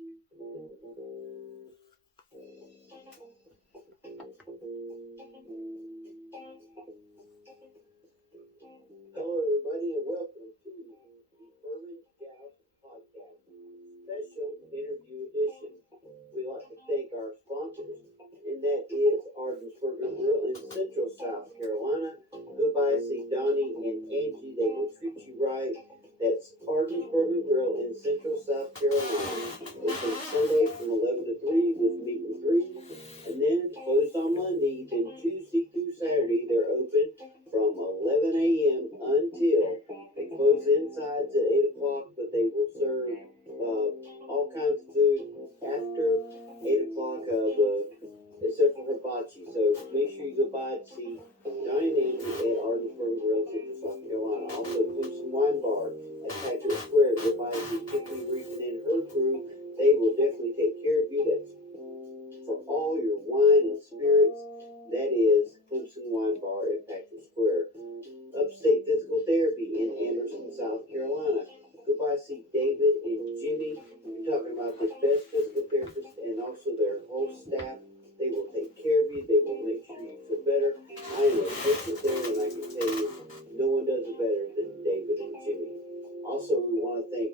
Hello, everybody, and welcome to the Furman Joust podcast, special interview edition. We'd like to thank our sponsors, and that is Ardensburger Grill in Central South Carolina. Go by and see Donnie and Angie; they will treat you right. That's Ardensburger Grill in Central South Carolina. Open Sunday from 11 to 3 with meet and greet, and then closed on Monday. Then Tuesday through Saturday they're open from 11 a.m. until they close insides at 8 o'clock, but they will serve all kinds of food after 8 o'clock, except for hibachi. So make sure you go by and see Donnie and Andy at Ardensburg Grill, Central South Carolina. Also, Clemson Wine Bar at Patrick Square. Go by and see Tiffany Reefin and her crew. They will definitely take care of you. That's for all your wine and spirits. That is Clemson Wine Bar at Patrick Square. Upstate Physical Therapy in Anderson, South Carolina. Go by and see David and Jimmy. You're talking about the best physical therapists and also their whole staff. They will take care of you. They will make sure you feel better. I am a patient there, and I can tell you, no one does it better than David and Jimmy. Also, we want to thank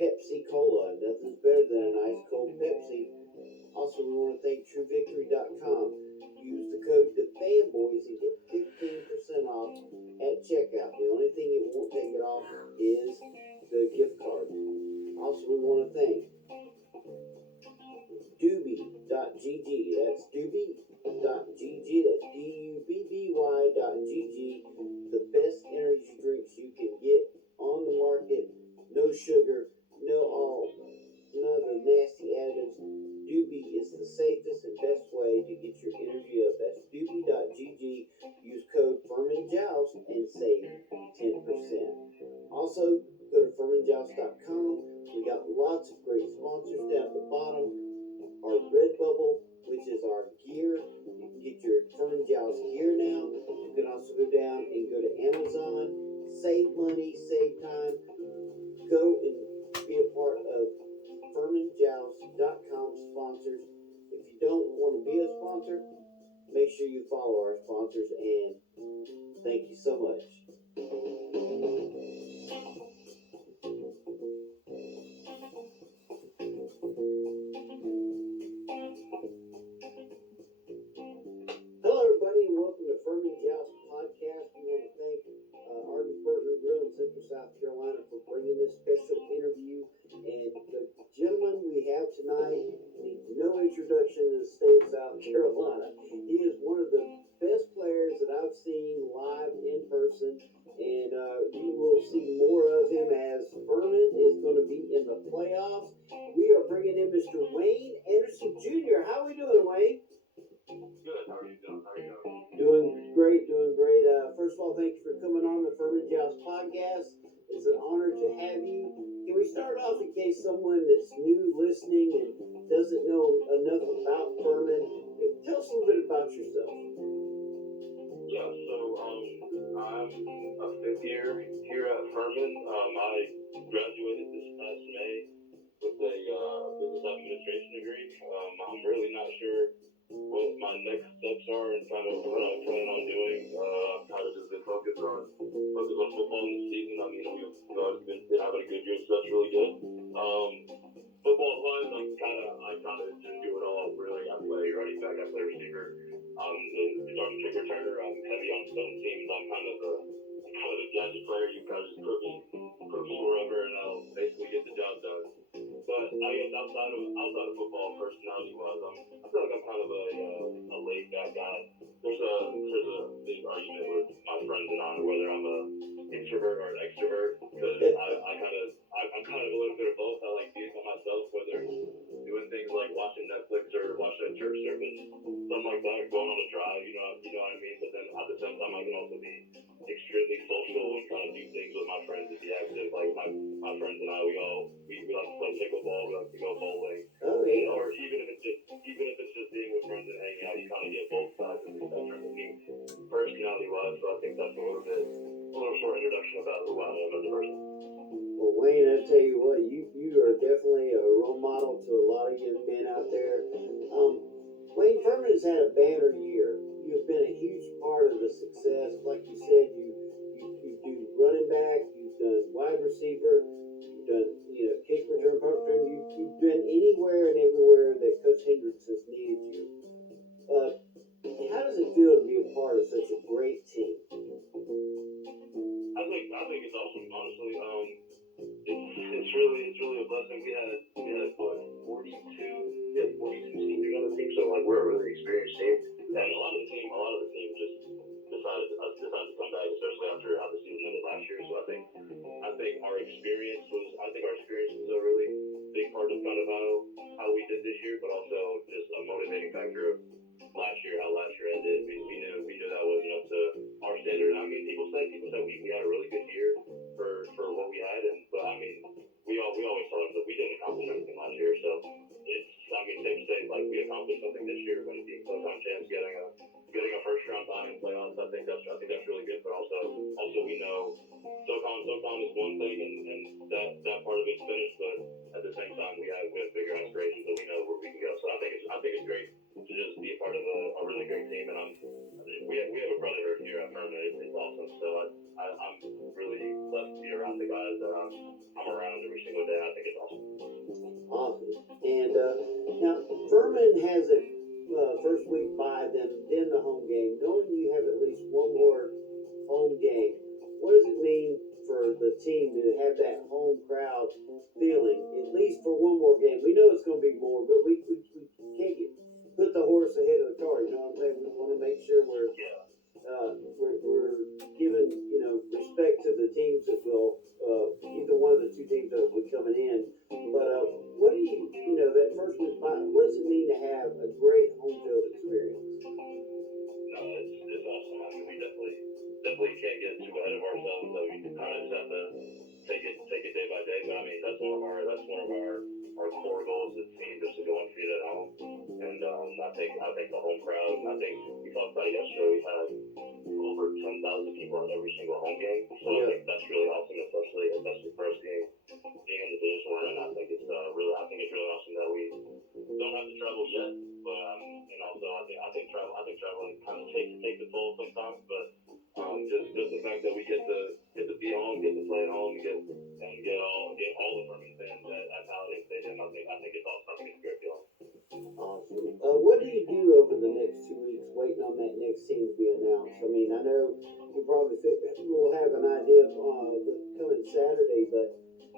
Pepsi Cola. Nothing's better than a nice cold Pepsi. Also, we want to thank TrueVictory.com. Use the code TheFanboys and get 15% off at checkout. The only thing it won't take it off is the gift card. Also, we want to thank Doobie.gg. That's Doobie.gg. That's DUBBY.gg. The best energy drinks you can get on the market. No sugar, none of the nasty additives. Doobie is the safest and best way to get your energy up. That's Doobie.gg. Use code Furman Joust and save 10%. Also, go to FurmanJoust.com. We got lots of great sponsors down at the bottom. Our Redbubble, which is our gear. You can get your Furman Joust gear now. You can also go down and go to Amazon. Save money, save time. Go and be a part of FurmanJoust.com sponsors. If you don't want to be a sponsor, make sure you follow our sponsors, and thank you so much. Hello, everybody, and welcome to Furman Joust podcast. We want to thank Ardensburger Grill in Central South Carolina for bringing this special interview. And the gentleman we have tonight needs no introduction in the state of South Carolina. He is one of the best players that I've seen live in person, and you will see more of him as Furman is going to be in the playoffs. We are bringing in Mr. Wayne Anderson Jr. How are we doing, Wayne? Good. How are you doing? Doing great, doing great. First of all, thank you for coming on the Furman Joust podcast. It's an honor to have you. Can we start off in case someone that's new listening and doesn't know enough about Furman? Tell us a little bit about yourself. Yeah, so I'm a fifth year here at Furman. I graduated this past May with a business administration degree. I'm really not sure what my next steps are and kind of what I plan on doing. I've kind of just been focused on football in the season. I mean, we've always been having a good year, so that's really good. Football wise, I kind of just do it all. Really, I play running back, I play receiver, then start kick returner. I'm heavy on some teams. I'm kind of the gadget player. You kind of just put me wherever, and I'll basically get the job done. But I guess outside of football, personality wise, I feel like I'm kind of a laid back guy. There's a big argument with my friends and I whether I'm a introvert or an extrovert, because I'm kind of a little bit of both. I like being by myself, whether it's doing things like watching Netflix or watching a church service, something like that, going on a drive. You know what I mean. But then at the same time, I can also be extremely social and try to do things with my friends and be active. Like my friends and I, we like to play pickleball, we like to go bowling. Oh, yeah. Or even if it's just being with friends and hanging out, you kind of get both sides of the spectrum of me, personality wise. So I think that's a little short introduction about who I am as a person. Well, Wayne, I tell you what, you you are definitely a role model to a lot of young men out there. Wayne Furman has had a banner year. You've been a huge part of the success. Like you said, you do running back, you've done wide receiver, you've done kick return, punt return. You've been anywhere and everywhere that Coach Hendricks has needed you. How does it feel to be a part of such a great team? I think it's awesome. Honestly, it's really a blessing. We had what 42 seniors on the team, so like we're a really experienced team, and a lot of the team just decided to come back, especially after how the season ended last year. So I think our experience was a really big part of kind of how we did this year, but also just a motivating factor of how last year ended. We knew that wasn't up to our standard. I mean, people said we had a really good year for what we had, but I mean, we always told them that we didn't accomplish anything last year. So it's safe to say like we accomplished something this year, winning the SoCon champs, getting a first round bye in playoffs. I think that's really good. But also we know SoCon is one thing, and that part of it's finished. But at the same time, we have bigger aspirations, and we know where we can go. So I think it's great to just be a part of a really great team, and we have a brotherhood here at Furman. It's awesome. So I'm really blessed to be around the guys that I'm around every single day. I think it's awesome. Awesome. And now Furman has a first week bye, then the home game. Knowing you have at least one more home game, what does it mean for the team to have that home crowd feeling, at least for one more game? We know it's going to be more, but we can't put the horse ahead of the car. You know what I'm saying? We want to make sure we're giving respect to the teams that will either one of the two teams that will be coming in. But what do that first week bye? What does it mean to have a great home field experience? No, it's awesome. I mean, we definitely can't get too ahead of ourselves. So we kind of just have to take it day by day. But I mean, that's one of our core goals as a team, just to go undefeated at home. And I think the home crowd. I think we talked about it yesterday. We had over 10,000 people on every single home game. So I think that's really awesome, especially for us being in the position we're in. I think it's really awesome that we don't have to travel yet. But and also I think traveling kind of takes a toll sometimes. But just the fact that we get to be home, get to play at home, get all the Furman fans at Paladin Stadium. I think it's awesome. I think it's a great feeling. Awesome. What do you do over the next 2 weeks, waiting on that next team to be announced? I mean, I know you probably will have an idea of the coming Saturday, but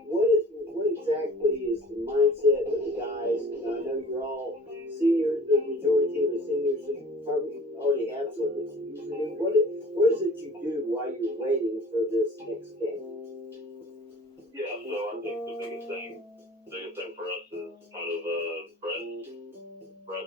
what exactly is the mindset of the guys? I know you're all seniors, the majority team is seniors, so you probably already have something that you usually do. What is it you do while you're waiting for this next game? Yeah, so I think the biggest thing for us is kind of rest.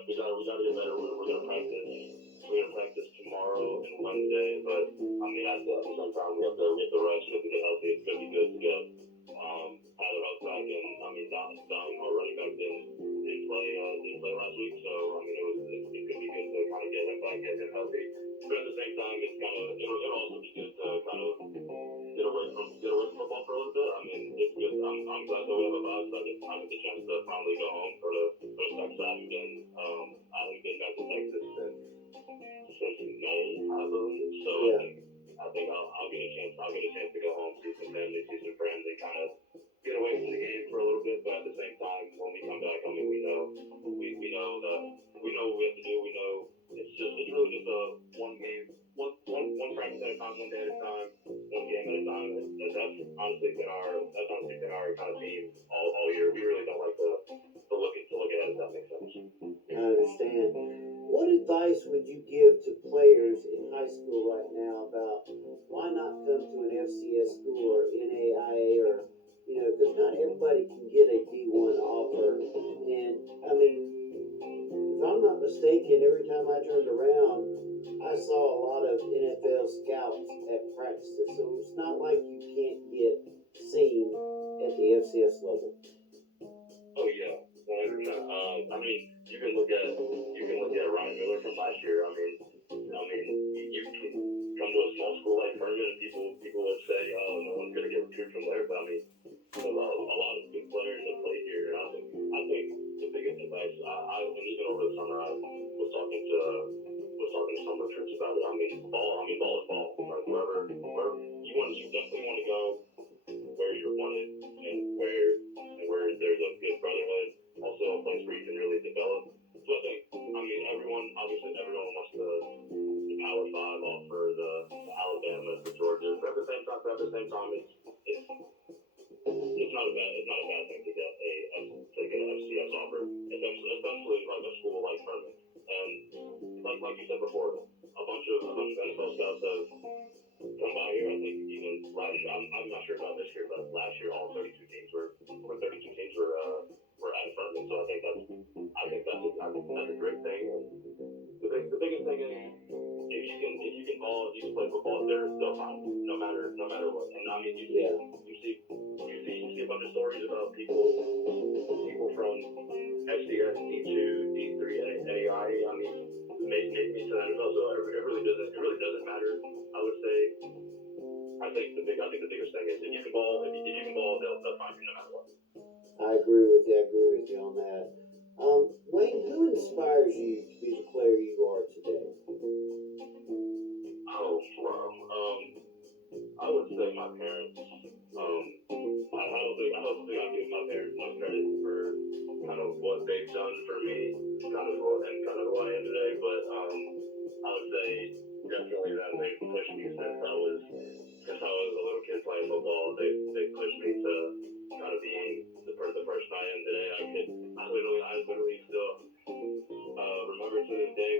We gotta get better. We're gonna practice tomorrow and Wednesday, but I mean at the same time we have to get the rest. We have to get healthy. It's gonna be good to get Tyler Huff back, and I mean Dom, our running back, didn't play last week, so I mean it's gonna be good to kind of get him back, get him healthy. But at the same time, it'll also be good to kind of get away from football for a little bit. I mean, it's good. I'm glad that we have a bye, so I get the chance to finally go home for the first time. I haven't been back to Texas since May, I believe. So I think I'll get a chance to go home, see some family, see some friends, and kind of get away from the game for a little bit. But at the same time, when we come back, I mean, we know what we have to do. We know it's really just a one game, one practice at a time, one day at a time, one game at a time. That's honestly been our kind of theme all year. We really don't like to look ahead, if that makes sense. I understand. What advice would you give to players in high school right now about why not come to an FCS school or NAIA, or because not everybody can get a D1 offer? And I mean, if I'm not mistaken, every time I turned around, I saw a lot of NFL scouts at practices. So it's not like you can't get seen at the FCS level. Oh yeah, 100%. I mean, you can look at Ryan Miller from last year. I mean, you can come to a small school like Furman, and people would say, oh, no one's gonna get recruited from there. But I mean, a lot of good players have played not a bad thing to get an FCS offer. Essentially like a school like Furman. And like you said before, a bunch of NFL scouts have come by here. I think even last year, I'm not sure about this year, but last year all 32 teams were at Furman. So I think that's a great thing. And the biggest thing is if you can play football, they'll find you no matter what. And I mean you see a bunch of stories about people from FCS, D2, D3, NAI. I mean, maybe to the NFL. So it really doesn't matter. I would say. I think the biggest thing is if you can ball, they'll find you no matter what. I agree with you on that. Wayne, who inspires you to be the player you are today? Oh wow. I would say my parents. I don't think I give my parents enough credit for kind of what they've done for me, kind of who I am today. But I would say definitely that they've pushed me since I was a little kid playing football. They pushed me to kind of being the person I am today. I literally still remember to this day.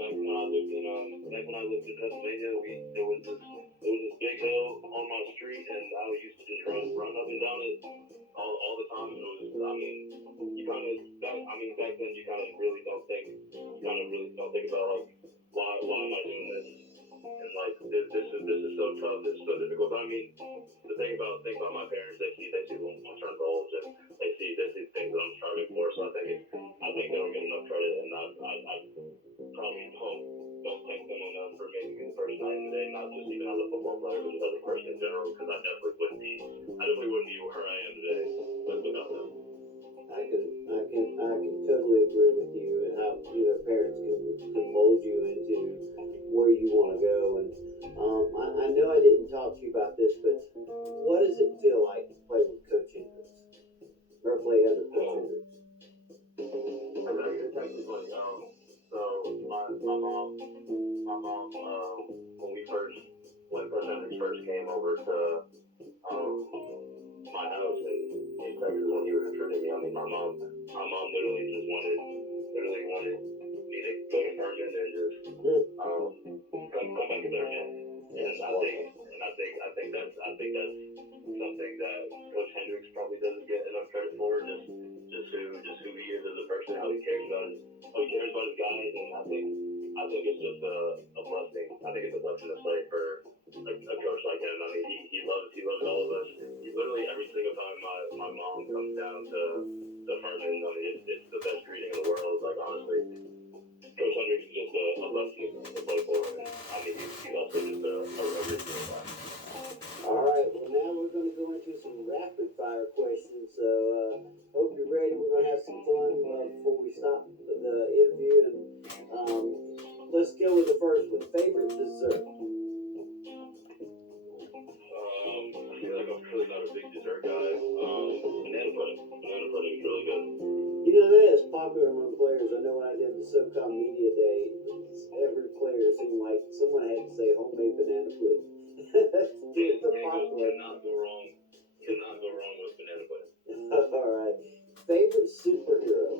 Back when I lived in Pennsylvania, there was this big hill on my street, and I used to just run up and down it all the time. And it was, I mean, back then you kind of really don't think about like why am I doing this, and like this is so tough, this is so difficult. But I mean, the thing about my parents, they see long-term goals, and they see things that I'm striving for. So I think they don't get enough credit, and I probably don't thank them enough for making me the person I am today, not just even as a football player, but just as a person in general, because I definitely wouldn't be where I am today without them. I can totally agree with you, and how parents can mold you into where you want to go. And I know I didn't talk to you about this, but what does it feel like to play with Coach Hendricks or play under Coach Hendricks? It's actually funny. So my mom, when Coach Hendricks first came over to my house in Texas when he was recruiting me, I mean, my mom literally wanted me to go to Furman and just come back to their family. And I think that's something that Coach Hendricks probably doesn't get enough credit for. Just who he is as a person, how he cares about his guys, and I think it's just a blessing. I think it's a blessing to play for a coach like him. I mean, he loves all of us. He literally every single time my mom comes down to Furman, I mean, it's the best greeting in the world. Like honestly, Coach Hendricks is just a blessing to play for, and I mean, he's also just a really good guy. All right, well now we're going to go into some rapid fire questions. So hope you're ready. We're going to have some fun before we stop the interview. And let's go with the first one. Favorite dessert? I feel like I'm really not a big dessert guy. Banana pudding. Banana pudding is really good. You know, that is popular among players. I know when I did the SoCon Media Day, every player seemed like someone had to say homemade banana pudding. It's popular. Cannot go wrong with banana pudding. All right. Favorite superhero?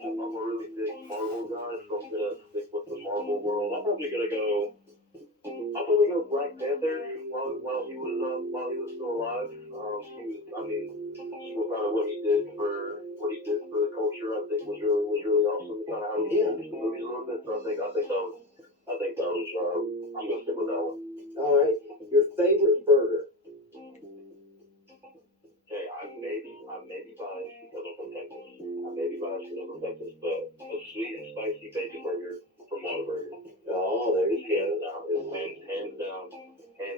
I'm a really big Marvel guy, so I'm gonna stick with the Marvel world. I'm probably gonna go Black Panther while he was still alive. He was kind of what he did for the culture. I think was really awesome. Kind of how he changed the movies a little bit. So I think that was I'm gonna stick with that one. All right. Your favorite burger? Okay, I may be biased because I'm from Texas. But a sweet and spicy bacon burger from Whataburger. Oh, there you go. Hands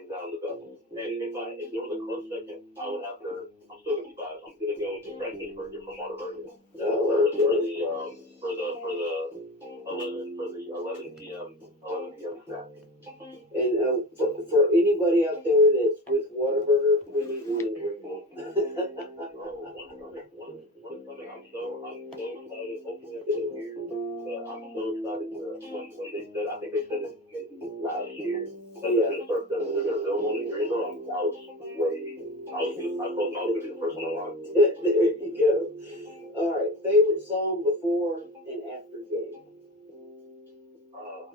down the best. And if there was a close second, I'm still gonna be biased. I'm gonna go with the breakfast burger from Whataburger. Oh, For the 11 p.m. snack. And for anybody out there that's with Whataburger, we need one in Greenville. One is coming. I'm so excited. Hopefully I'm getting here, but I'm so excited when they said, I think they said it maybe last year that they're gonna build one in Greenville. I was told him I was gonna be the first one on line. There you go. All right, favorite song before and after game. Uh,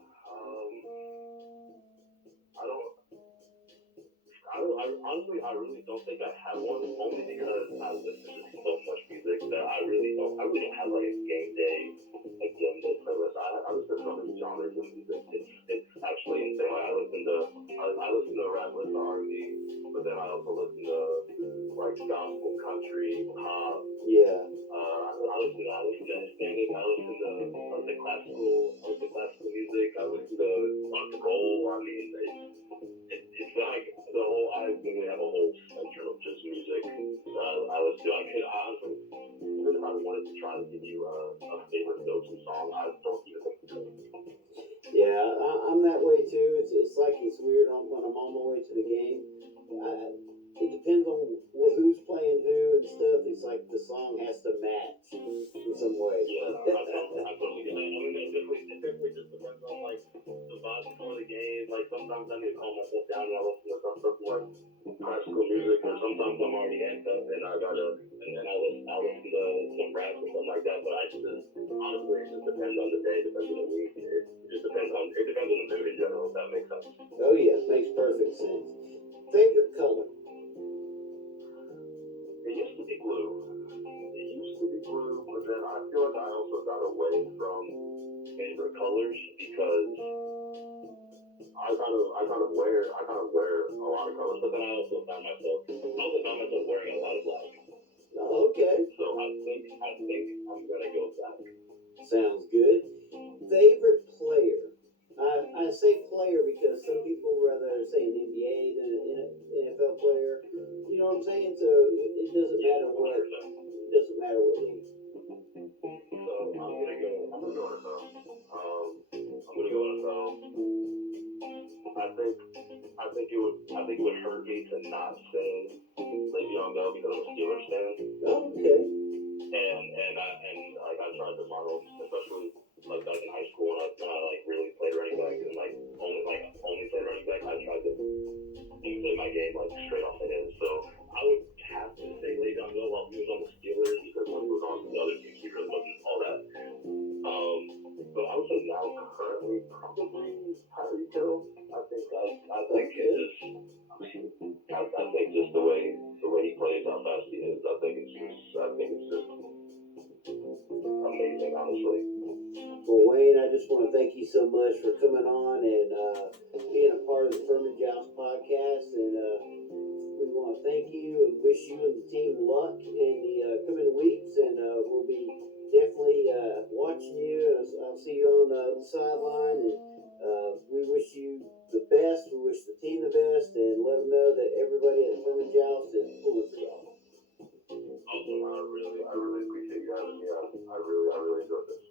I don't. Honestly, I really don't think I have one. Only because I listen to so much music that I really don't have like a game day playlist. I listen to so many genres of music. It's actually insane. Like, I listen to rap, listen to R&B, but then I also listen to like gospel, country, pop. Yeah. I listen to Hispanic. I listen to classical music. I listen to rock and roll. I mean, it's like the whole. I really have a whole spectrum of just music. I listen to. I could honestly, even if I wanted to try to give you a favorite go-to song, I don't even think it's good. Yeah, I'm that way too. It's like it's weird when I'm on my way to the game. It depends on who's playing who and stuff. It's like the song has to match in some way. Yeah, I totally get that. I mean, it definitely just depends on like the vibe before the game. Like sometimes I need to calm myself down and I listen to some stuff like classical music, or sometimes I'm already amped up and I listen to some rap or something like that. But honestly, it just depends on the day, depends on the week. It depends on the mood in general. If that makes sense. Oh yeah, makes perfect sense. Favorite color? It used to be blue. But then I feel like I also got away from favorite colors because I kind of wear a lot of colors, but then I also found myself wearing a lot of black. Oh, okay. So I think I'm gonna go black. Sounds good. Favorite player? I say player because some people rather say an NBA than an NFL player. You know what I'm saying? So it doesn't matter what. It doesn't matter what league. So I'm gonna go NFL. I'm gonna go NFL. I think it would hurt me to not say Le'Veon Bell because I'm a Steelers fan. Oh, okay. And I tried to model, especially like back in high school when I like really played running back and only played running back. I tried to play my game like straight off the head. So I would have to say Le'Veon Bell while he was on the Steelers, because when he was on the other teams he really wasn't all that. But I would say now currently probably Tyreek Hill. I think just the way he plays, how fast he is, I think it's just amazing, honestly. Well, Wayne, I just want to thank you so much for coming on and being a part of the Furman Joust podcast. And we want to thank you and wish you and the team luck in the coming weeks. And we'll be definitely watching you. I'll see you on the sideline. And we wish you the best. We wish the team the best. And let them know that everybody at Furman Joust is pulling for y'all. Awesome. I really appreciate you having me on. I really enjoyed this.